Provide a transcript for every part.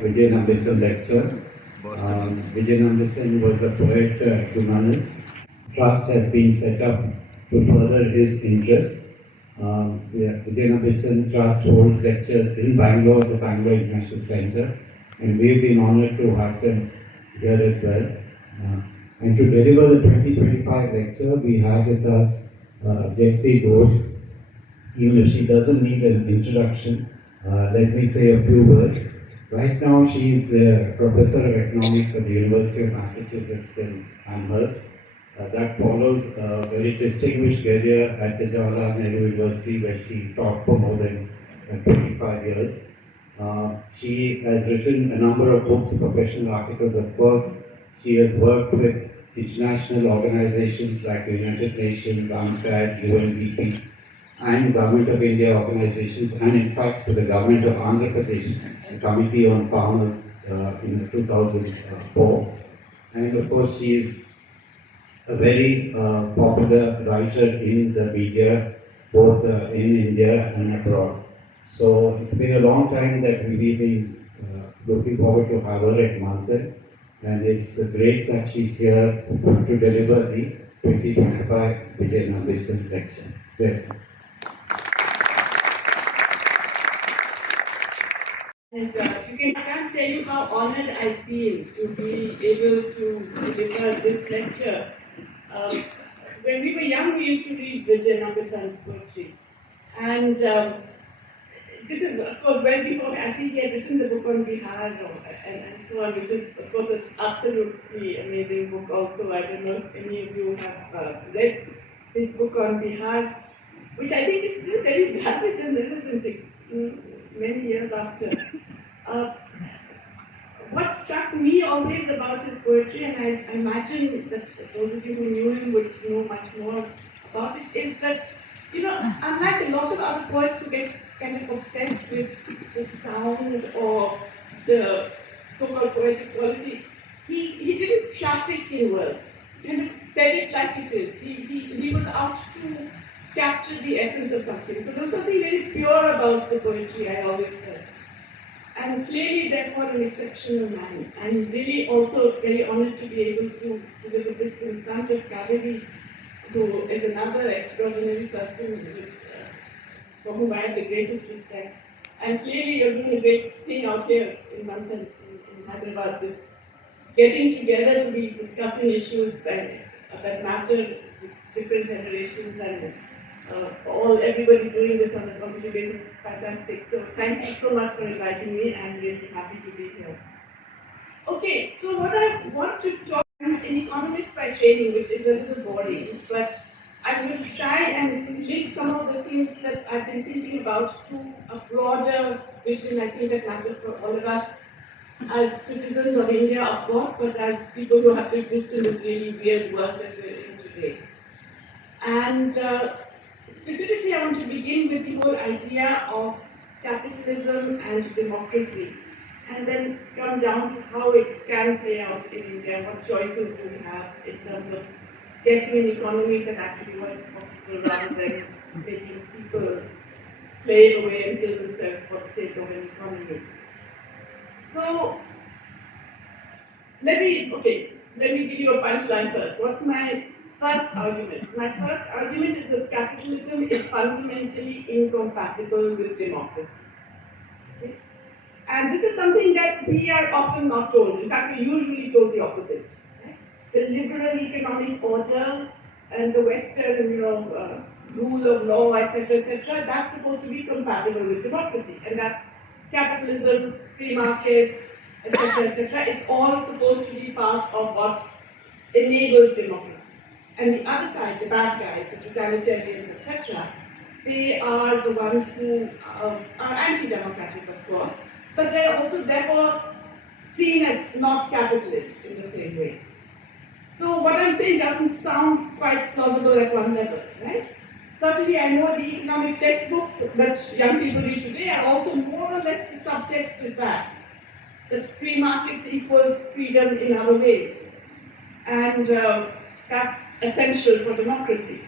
Vijay Nambism lecture. Vijay Nambism was a poet humanist. Trust has been set up to further his interests. Vijay Nambism Trust holds lectures in Bangalore, the Bangalore International Center, and we've been honored to have them here as well. And to deliver the 2025 lecture, we have with us Jayati Ghosh. Even if she doesn't need an introduction, let me say a few words. Right now, she is a professor of economics at the University of Massachusetts in Amherst. That follows a very distinguished career at the Jawaharlal Nehru University, where she taught for more than 25 years. She has written a number of books, professional articles, of course. She has worked with international organizations like the United Nations, UNCTAD, UNDP, and Government of India organizations, and in fact to the Government of Andhra Pradesh, the Committee on Farmers in 2004. And of course she is a very popular writer in the media, both in India and abroad. So it's been a long time that we've been looking forward to have her at MANTHAN, and it's great that she's here to deliver the 2025 Vijay Nambism lecture. Welcome. And I can't tell you how honored I feel to be able to deliver this lecture. When we were young, we used to read Vijay Nambisam's poetry. And this is, of course, well before, I think he had written the book on Bihar and so on, which is, of course, an absolutely amazing book also. I don't know if any of you have read his book on Bihar, which I think is still very valid and relevant many years after. What struck me always about his poetry, and I imagine that those of you who knew him would know much more about it, is that, unlike a lot of other poets who get kind of obsessed with the sound or the so-called poetic quality, he didn't traffic in words. He said it like it is. He was out to capture the essence of something. So there was something very pure about the poetry, I always felt. And clearly, therefore, an exceptional man. I'm really also very honored to be able to deliver this in front of Kaveri, who is another extraordinary person for whom I have the greatest respect. And clearly, you're doing a great thing out here in MANTHAN, in Hyderabad, this getting together to be discussing issues that matter with different generations and everybody doing this on a community basis is fantastic. So thank you so much for inviting me. I'm really happy to be here. Okay, so what I want to talk, I'm an economist by training, which is a little boring, but I'm going to try and link some of the things that I've been thinking about to a broader vision, I think, that matters for all of us as citizens of India, of course, but as people who have to exist in this really weird world that we're in today. And specifically, I want to begin with the whole idea of capitalism and democracy, and then come down to how it can play out in India, what choices do we have in terms of getting an economy that actually works for people rather than making people slave away and kill themselves for the sake of an economy. So, let me give you a punchline first. What's my first argument? My first argument is that capitalism is fundamentally incompatible with democracy. Okay? And this is something that we are often not told. In fact, we're usually told the opposite. Okay? The liberal economic order and the Western, rule of law, etc., that's supposed to be compatible with democracy, and that's capitalism, free markets, etc., it's all supposed to be part of what enables democracy. And the other side, the bad guys, the totalitarians, etc., they are the ones who are anti-democratic, of course, but they're also therefore seen as not capitalist in the same way. So what I'm saying doesn't sound quite plausible at one level, right? Certainly I know the economics textbooks that young people read today are also more or less the subtext is that free markets equals freedom in other ways. And that's essential for democracy.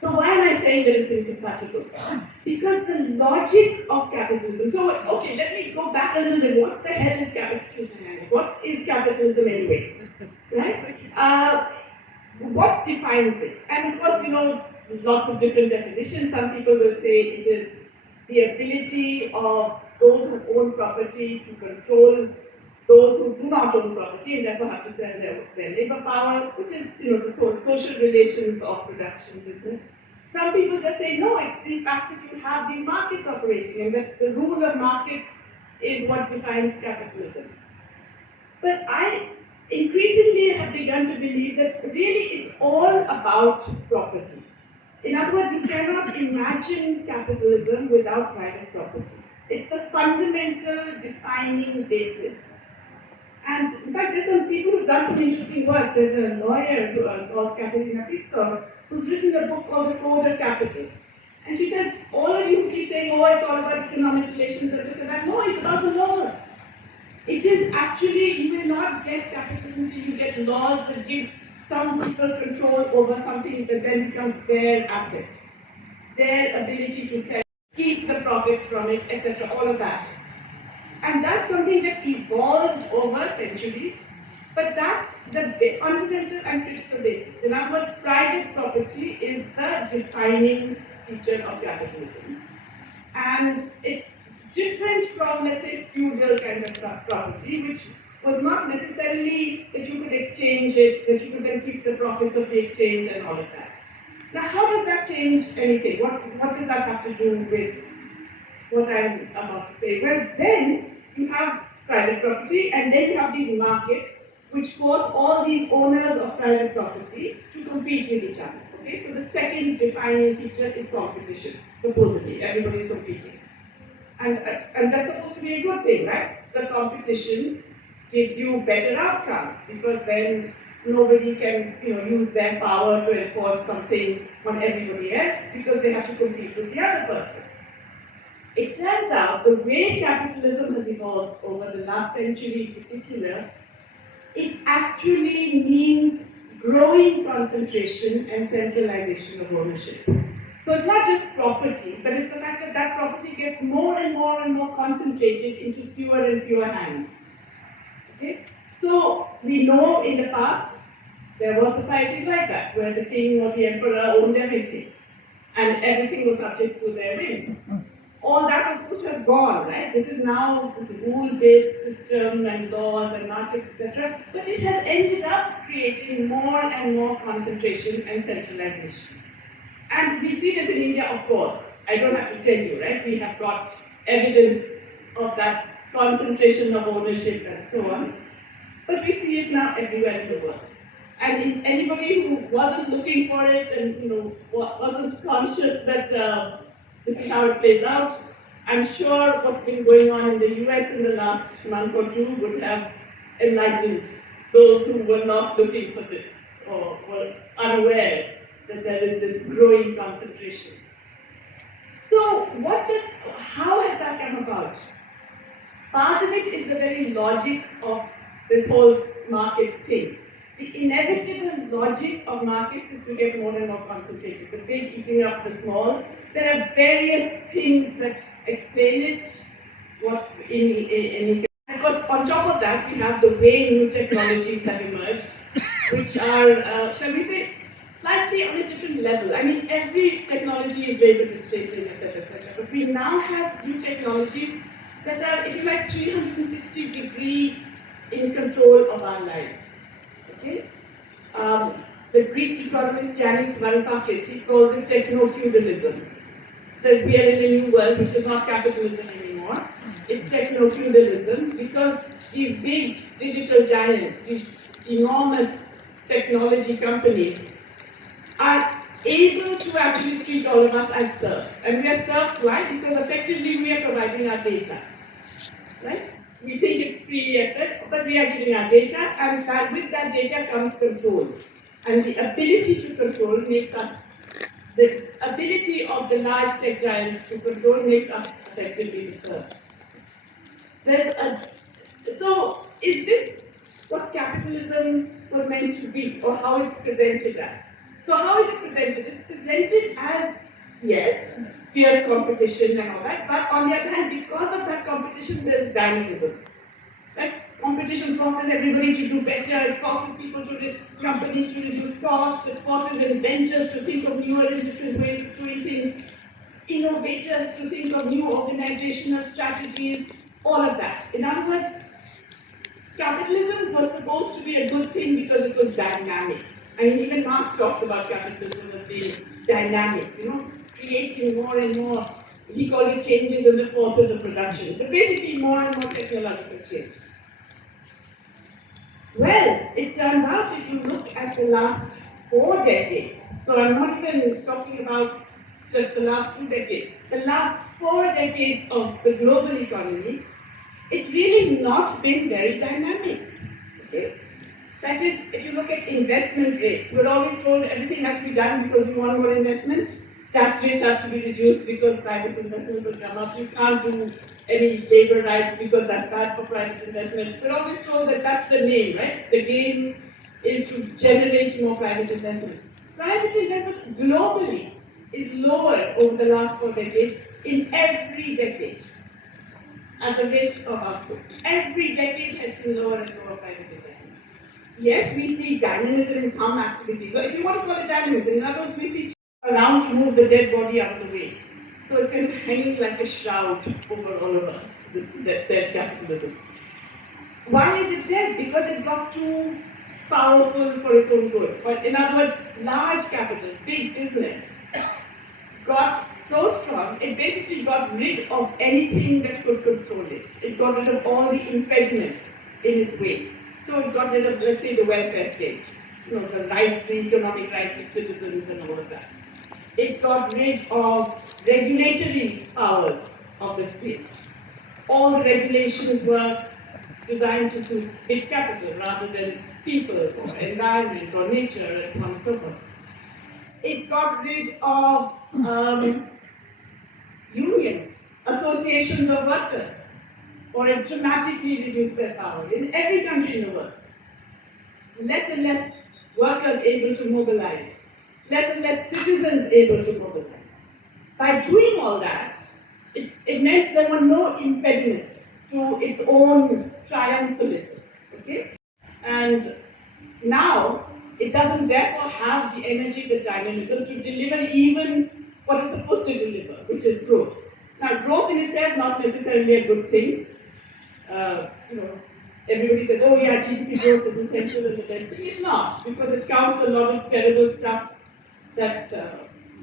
So why am I saying that it's incompatible? Because the logic of capitalism, so okay, let me go back a little bit. What the hell is capitalism? What is capitalism anyway? Right? What defines it? And of course, lots of different definitions. Some people will say it is the ability of those who own property to control those who do not own property and therefore have to sell their labor power, which is the social relations of production business. Some people just say no, it's the fact that you have these markets operating and that the rule of markets is what defines capitalism. But I increasingly have begun to believe that really it's all about property. In other words, you cannot imagine capitalism without private property. It's the fundamental defining basis. And in fact, there's some people who've done some interesting work. There's a lawyer called Katerina Pistor who's written a book called The Code of Capital. And she says, all of you who keep saying, oh, it's all about economic relations and this and that, no, it's about the laws. It is actually, you will not get capitalism until you get laws that give some people control over something that then becomes their asset, their ability to sell, keep the profits from it, etc., all of that. And that's something that evolved over centuries, but that's the fundamental and critical basis. In other words, private property is the defining feature of capitalism. And it's different from, let's say, feudal kind of property, which was not necessarily that you could exchange it, that you could then keep the profits of the exchange and all of that. Now, how does that change anything? What does that have to do with what I'm about to say? Well, then you have private property, and then you have these markets which force all these owners of private property to compete with each other. Okay, so the second defining feature is competition. Supposedly, everybody is competing. And that's supposed to be a good thing, right? The competition gives you better outcomes because then nobody can use their power to enforce something on everybody else because they have to compete with the other person. It turns out the way capitalism has evolved over the last century in particular, it actually means growing concentration and centralization of ownership. So it's not just property, but it's the fact that that property gets more and more and more concentrated into fewer and fewer hands. Okay? So we know in the past there were societies like that, where the king or the emperor owned everything, and everything was subject to their whims. All that was supposed to have gone, right? This is now this rule-based system and laws and markets, etc. But it has ended up creating more and more concentration and centralization. And we see this in India, of course. I don't have to tell you, right? We have got evidence of that concentration of ownership and so on. But we see it now everywhere in the world. And anybody who wasn't looking for it and wasn't conscious that this is how it plays out, I'm sure what's been going on in the US in the last month or two would have enlightened those who were not looking for this or were unaware that there is this growing concentration. So how has that come about? Part of it is the very logic of this whole market thing. The inevitable logic of markets is to get more and more concentrated, the big eating up the small. There are various things that explain it, of course, on top of that, we have the way new technologies have emerged, which are, shall we say, slightly on a different level. I mean, every technology is labor displacing, etc. But we now have new technologies that are, if you like, 360 degree in control of our lives. Okay? The Greek economist Yanis Varoufakis, he calls it techno-feudalism. Says we are in a new world which is not capitalism anymore. is techno-feudalism, because these big digital giants, these enormous technology companies, are able to actually treat all of us as serfs. And we are serfs, why? Because effectively we are providing our data, right? We think it's free, etc., but we are giving our data, and with that data comes control. And the ability to control makes us, the ability of the large tech giants to control makes us effectively the serfs. So is this what capitalism was meant to be, or how it's presented as? So how is it presented? It's presented as, yes, fierce competition and all that, but on the other hand, because of that competition, there's dynamism. Right? Competition forces everybody to do better, it forces people companies to reduce costs, it forces inventors to think of newer and different ways of doing things, innovators to think of new organizational strategies, all of that. In other words, capitalism was supposed to be a good thing because it was dynamic. I mean, even Marx talks about capitalism as being dynamic, creating more and more. He called it changes in the forces of production, but basically more and more technological change. Well, it turns out if you look at the last 4 decades, so I'm not even talking about just the last 2 decades, the last 4 decades of the global economy, it's really not been very dynamic. Okay? That is, if you look at investment rates, we're always told everything has to be done because we want more investment. Tax rates have to be reduced because private investment will come up. You can't do any labor rights because that's bad for private investment. We're always told that that's the name, right? The game is to generate more private investment. Private investment globally is lower over the last 4 decades in every decade at the rate of output. Every decade has seen lower and lower private investment. Yes, we see dynamism in some activities. So if you want to call it dynamism, in other words, we see around to move the dead body out of the way. So it's kind of hanging like a shroud over all of us, this dead capitalism. Why is it dead? Because it got too powerful for its own good. Or in other words, large capital, big business, got so strong, it basically got rid of anything that could control it. It got rid of all the impediments in its way. So it got rid of, let's say, the welfare state, the rights, the economic rights of citizens and all of that. It got rid of regulatory powers of the state. All the regulations were designed to suit big capital rather than people or environment or nature and so on and so forth. It got rid of unions, associations of workers, or it dramatically reduced their power in every country in the world. Less and less workers able to mobilize, less and less citizens able to mobilize. By doing all that, it meant there were no impediments to its own triumphalism. Okay? And now, it doesn't therefore have the energy, the dynamism to deliver even what it's supposed to deliver, which is growth. Now, growth in itself not necessarily a good thing. Everybody says, oh yeah, GDP growth is essential and the best thing. It's not, because it counts a lot of terrible stuff that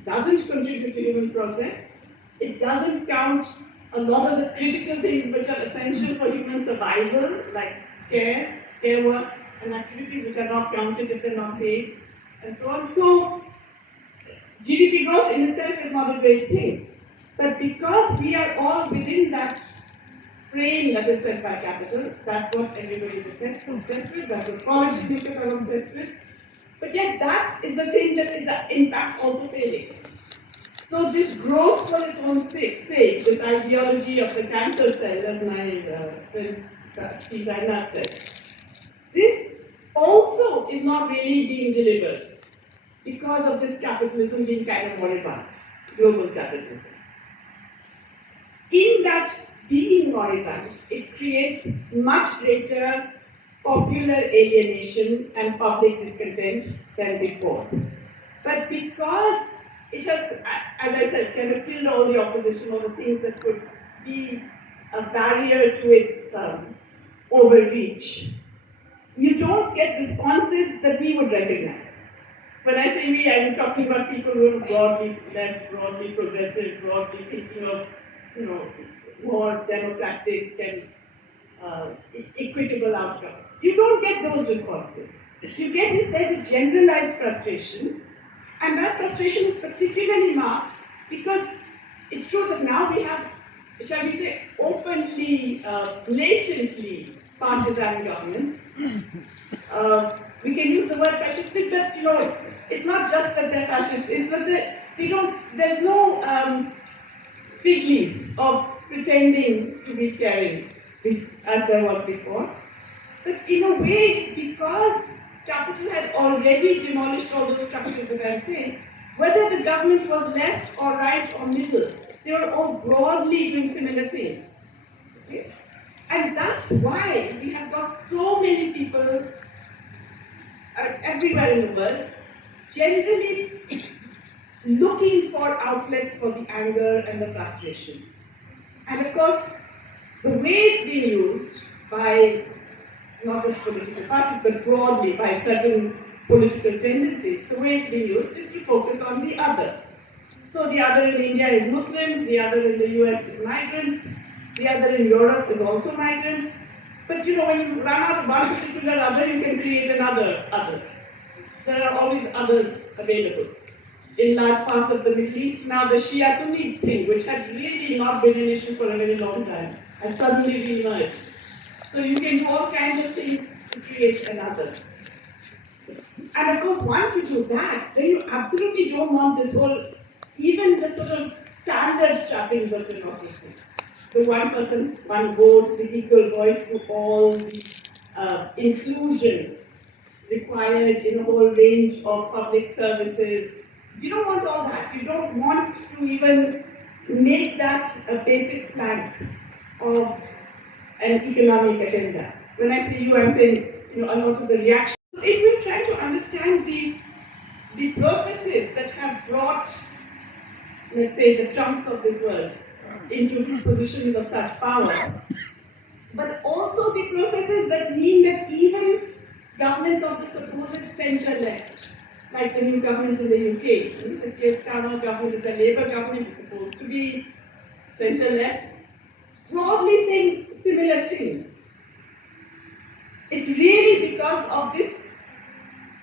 doesn't contribute to human progress. It doesn't count a lot of the critical things which are essential for human survival, like care work, and activities which are not counted if they're not paid, and so on. So, GDP growth in itself is not a great thing. But because we are all within that frame that is set by capital, that's what everybody is obsessed with, that's what policymakers are obsessed with. But yet that is the thing that is in fact also failing. So this growth for its own sake, this ideology of the cancer cell, as my friend Zainab said, this also is not really being delivered because of this capitalism being kind of moribund, global capitalism. In that being moribund, it creates much greater popular alienation and public discontent than before. But because it has, as I said, kind of killed all the opposition, all the things that could be a barrier to its overreach, you don't get responses that we would recognize. When I say we, I'm talking about people who are broadly left, broadly progressive, broadly thinking of, more democratic and equitable outcomes. You don't get those responses. You get instead a generalized frustration, and that frustration is particularly marked because it's true that now we have, shall we say, openly, blatantly partisan governments. We can use the word fascistic, but it's not just that they're fascist, it's that they don't, there's no fig leaf of pretending to be caring as there was before. But in a way, because capital had already demolished all those structures that I'm saying, whether the government was left or right or middle, they were all broadly doing similar things. Okay? And that's why we have got so many people everywhere in the world generally looking for outlets for the anger and the frustration. And of course, the way it's being used by not just political parties, but broadly by certain political tendencies, the way it's being used is to focus on the other. So the other in India is Muslims, the other in the US is migrants, the other in Europe is also migrants. But when you run out of one particular other, you can create another other. There are always others available. In large parts of the Middle East now, the Shia-Sunni thing, which had really not been an issue for a very long time, has suddenly re-emerged. So you can do all kinds of things to create another. And of course, once you do that, then you absolutely don't want this whole, even the sort of standard trappings of democracy. The one person, one vote, the equal voice to all, the inclusion required in a whole range of public services. You don't want all that. You don't want to even make that a basic plank of an economic agenda. When I say you, I'm saying a lot of the reaction. If we try to understand the processes that have brought, let's say, the Trumps of this world into positions of such power, but also the processes that mean that even governments of the supposed centre-left, like the new government in the UK, the Keir Starmer government is a Labour government, it's supposed to be centre-left, broadly saying similar things. It's really because of this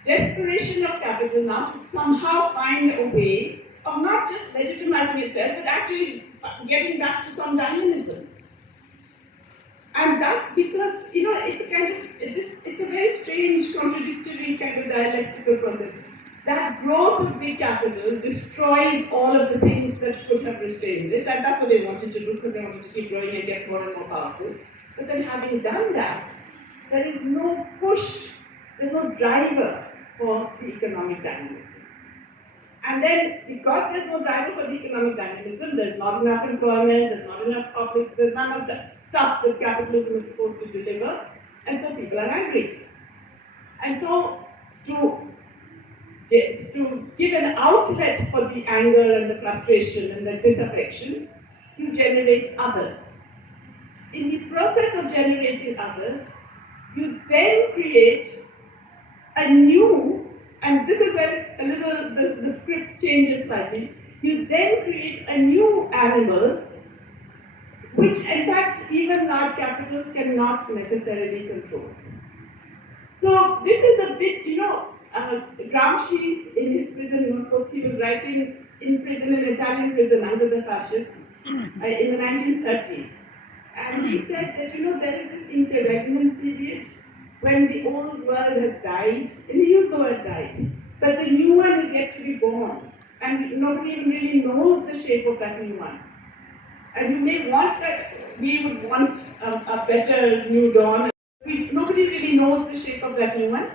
desperation of capital now to somehow find a way of not just legitimizing itself, but actually getting back to some dynamism. And that's because, it's a kind of, it's a very strange, contradictory kind of dialectical process. That growth of big capital destroys all of the things that could have restrained it, and that's what they wanted to do because they wanted to keep growing and get more and more powerful. But then having done that, there is no push, there's no driver for the economic dynamism. And then, because there's no driver for the economic dynamism, there's not enough employment, there's not enough public, there's none of the stuff that capitalism is supposed to deliver, and so people are angry. And so, to give an outlet for the anger and the frustration and the disaffection, you generate others. In the process of generating others, you then create a new, and this is where it's a little, the script changes slightly, you then create a new animal, which in fact even large capital cannot necessarily control. So this is a bit, Gramsci in his prison notebooks, he was writing in prison, in Italian prison under the fascists in the 1930s. And he said that, there is this interregnum period when the old world has died, and he used the word died, but the new one is yet to be born, and nobody even really knows the shape of that new one. And you may want that, we would want a better new dawn, nobody really knows the shape of that new one.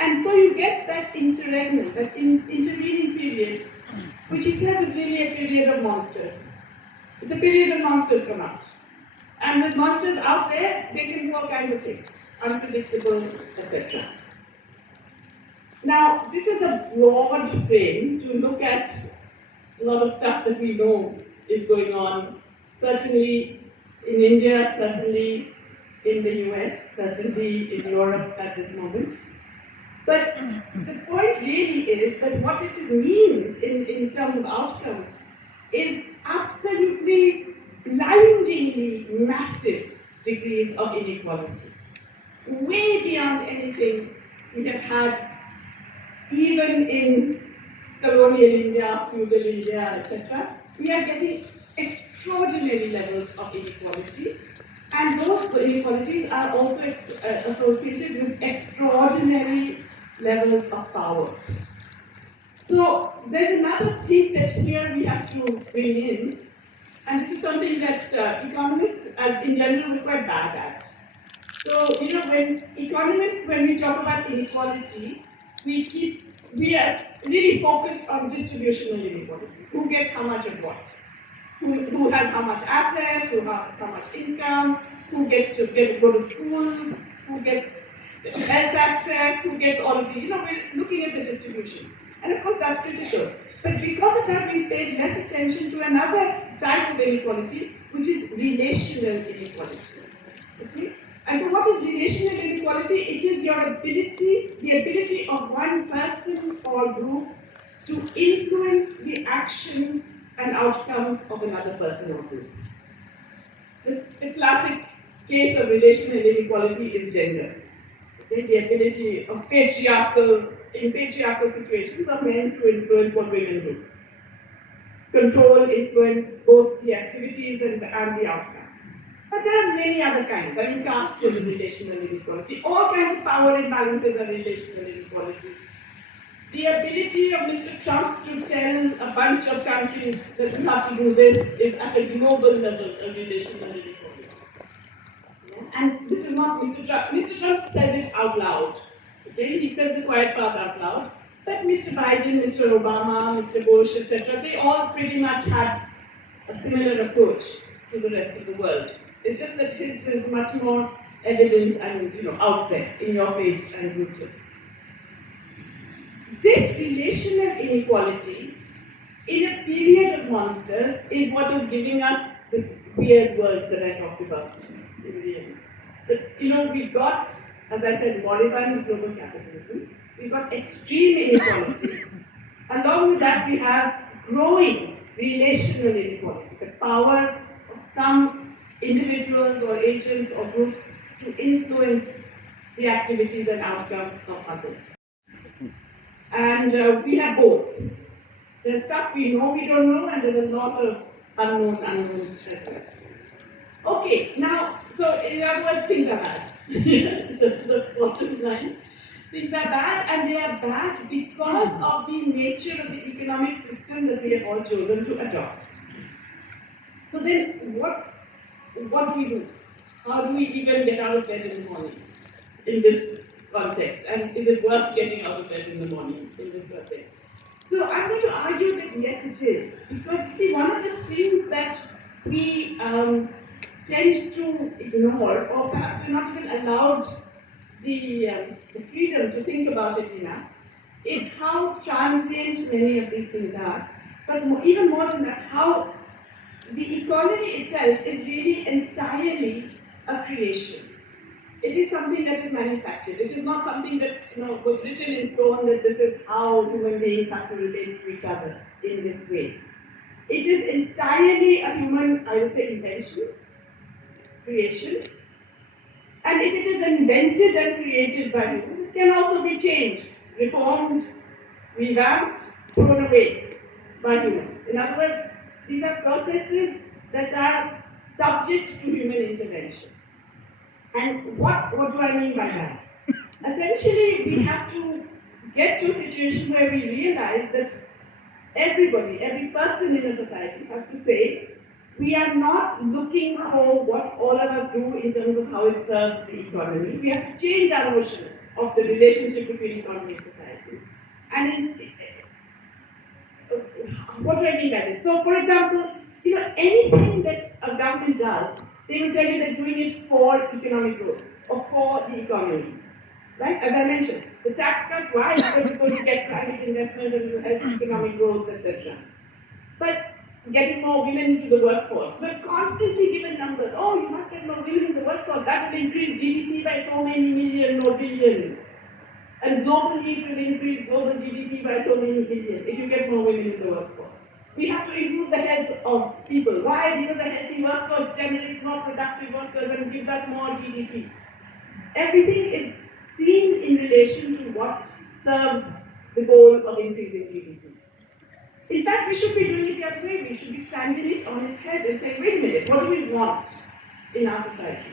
And so you get that interregnum, that intervening period, which he says is really a period of monsters. It's a period of monsters come out. And with monsters out there, they can do all kinds of things, unpredictable, etc. Now, this is a broad frame to look at a lot of stuff that we know is going on, certainly in India, certainly in the US, certainly in Europe at this moment. But the point really is that what it means in terms of outcomes is absolutely blindingly massive degrees of inequality, way beyond anything we have had even in colonial India, feudal India, etc. We are getting extraordinary levels of inequality, and those inequalities are also associated with extraordinary levels of power. So there's another thing that here we have to bring in, and this is something that economists, as in general, are quite bad at. So, when economists, when we talk about inequality, we are really focused on distributional inequality. Who gets how much of what? Who has how much assets? Who has how much income? Who gets to go to schools? Who gets health access? Who gets all of the? We're looking at the distribution, and of course that's critical. But because of that, we paid less attention to another type of inequality, which is relational inequality. Okay? And so what is relational inequality? It is your ability, the ability of one person or group to influence the actions and outcomes of another person or group. The classic case of relational inequality is gender. Okay? The ability of in patriarchal situations of men to influence what women do. Control, influence both the activities and the outcomes. But there are many other kinds. I mean, caste is a relational inequality. All kinds of power imbalances are relational inequalities. The ability of Mr. Trump to tell a bunch of countries that you have to do this is at a global level a relational inequality. Yeah? And this is not Mr. Trump. Mr. Trump says it out loud. Okay? He says the quiet part out loud. But Mr. Biden, Mr. Obama, Mr. Ghosh, etc., they all pretty much had a similar approach to the rest of the world. It's just that his is much more evident and out there, in your face and rooted. This relational inequality in a period of monsters is what is giving us this weird world that I talked about in the end. But we've got, as I said, moribund global capitalism, we've got extreme inequality. Along with that, we have growing relational inequality, the power of some individuals or agents or groups to influence the activities and outcomes of others. And we have both. There's stuff we know we don't know, and there's a lot of unknowns as well. Okay, now, so in other words, things are bad. the bottom line. Things are bad, and they are bad because of the nature of the economic system that we have all chosen to adopt. So then, what do we do? How do we even get out of bed in the morning in this context? And is it worth getting out of bed in the morning in this context? So I'm going to argue that yes, it is. Because, you see, one of the things that we tend to ignore, or perhaps we're not even allowed the freedom to think about it enough, is how transient many of these things are. But even more than that, how the economy itself is really entirely a creation. It is something that is manufactured. It is not something that was written in stone that this is how human beings have to relate to each other in this way. It is entirely a human, I would say, invention, creation. And if it is invented and created by humans, it can also be changed, reformed, revamped, thrown away by humans. In other words, these are processes that are subject to human intervention. And what do I mean by that? Essentially, we have to get to a situation where we realize that everybody, every person in a society has to say, we are not looking for what all of us do in terms of how it serves the economy. We have to change our notion of the relationship between economy and society. And what do I mean by this? So, for example, anything that a government does, they will tell you they're doing it for economic growth or for the economy. Right? As I mentioned, the tax cuts, why? Because you get private investment and you help economic growth, etc. But getting more women into the workforce, we're constantly given numbers. Oh, you must get more women in the workforce. That will increase GDP by so many million or billion. And globally, it will increase global GDP by so many billion if you get more women in the workforce. We have to improve the health of people. Why? Because a healthy workforce generates more productive workers and gives us more GDP. Everything is seen in relation to what serves the goal of increasing GDP. In fact, we should be doing it the other way. We should be standing it on its head and saying, wait a minute, what do we want in our society?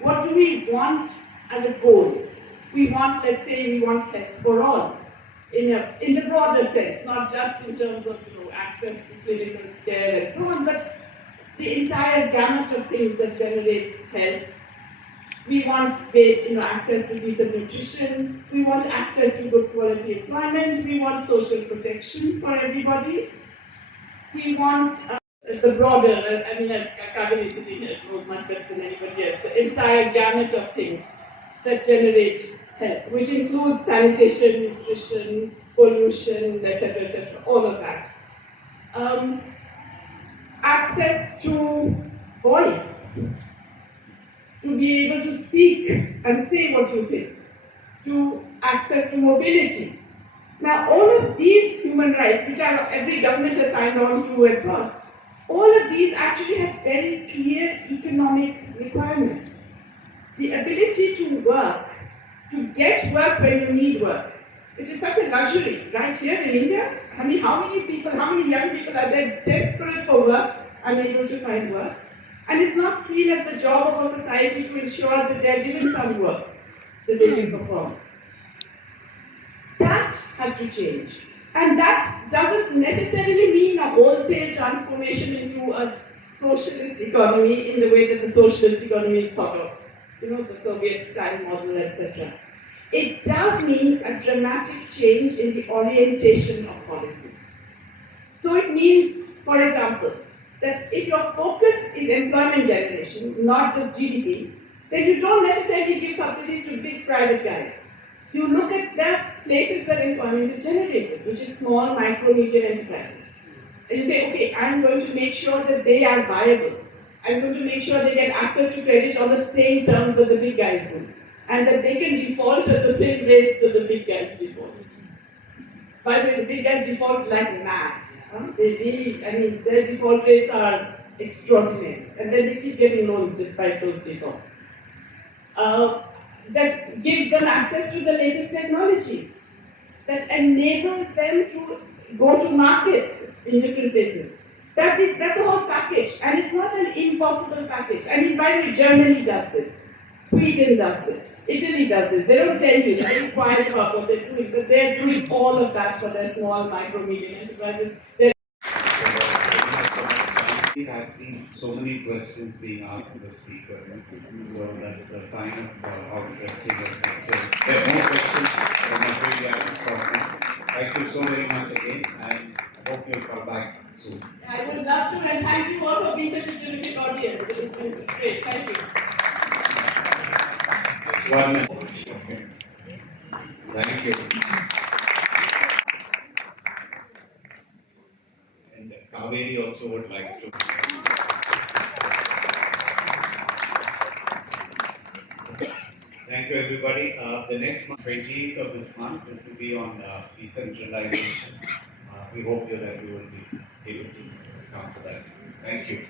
What do we want as a goal? We want, let's say, we want health for all, in the broader sense, not just in terms of access to clinical care and so on, but the entire gamut of things that generates health. We want access to decent nutrition. We want access to good quality employment. We want social protection for everybody. We want the broader, Kaveri sitting here knows much better than anybody else, the entire gamut of things that generate health, which includes sanitation, nutrition, pollution, etc., all of that. Access to voice, to be able to speak and say what you think, to access to mobility. Now, all of these human rights, which are every government has signed on to and so on, all of these actually have very clear economic requirements. The ability to work, to get work when you need work, which is such a luxury. Right here in India, how many young people are there desperate for work, unable to find work? And it's not seen as the job of a society to ensure that they're given some work that they can perform. That has to change. And that doesn't necessarily mean a wholesale transformation into a socialist economy in the way that the socialist economy is thought of. The Soviet-style model, etc. It does mean a dramatic change in the orientation of policy. So it means, for example, that if your focus is employment generation, not just GDP, then you don't necessarily give subsidies to big private guys. You look at the places where employment is generated, which is small, micro, medium enterprises. And you say, okay, I'm going to make sure that they are viable. I'm going to make sure they get access to credit on the same terms that the big guys do. And that they can default at the same rates that the big guys default. By the way, the big guys default like mad. Their default rates are extraordinary. And then they keep getting loans despite those defaults. That gives them access to the latest technologies, that enables them to go to markets in different places. That's a whole package, and it's not an impossible package. By the way, Germany does this, Sweden does this, Italy does this. They don't tell you, they're very quiet about what they're doing, but they're doing all of that for their small, micro, medium enterprises. We have seen so many questions being asked to the speaker, so that's a sign of how interesting the lecture is. There are more questions from my previous. Thank you so very much again, and hope you'll come back soon. I would love to, and thank you all for being such a terrific audience. It's been great. Thank you. 1 minute. Okay. Thank you. And Kaveri also would like to. Thank you, everybody. The next month, 28th of this month, this will be on decentralization. We hope that you will be able to come to that. Thank you.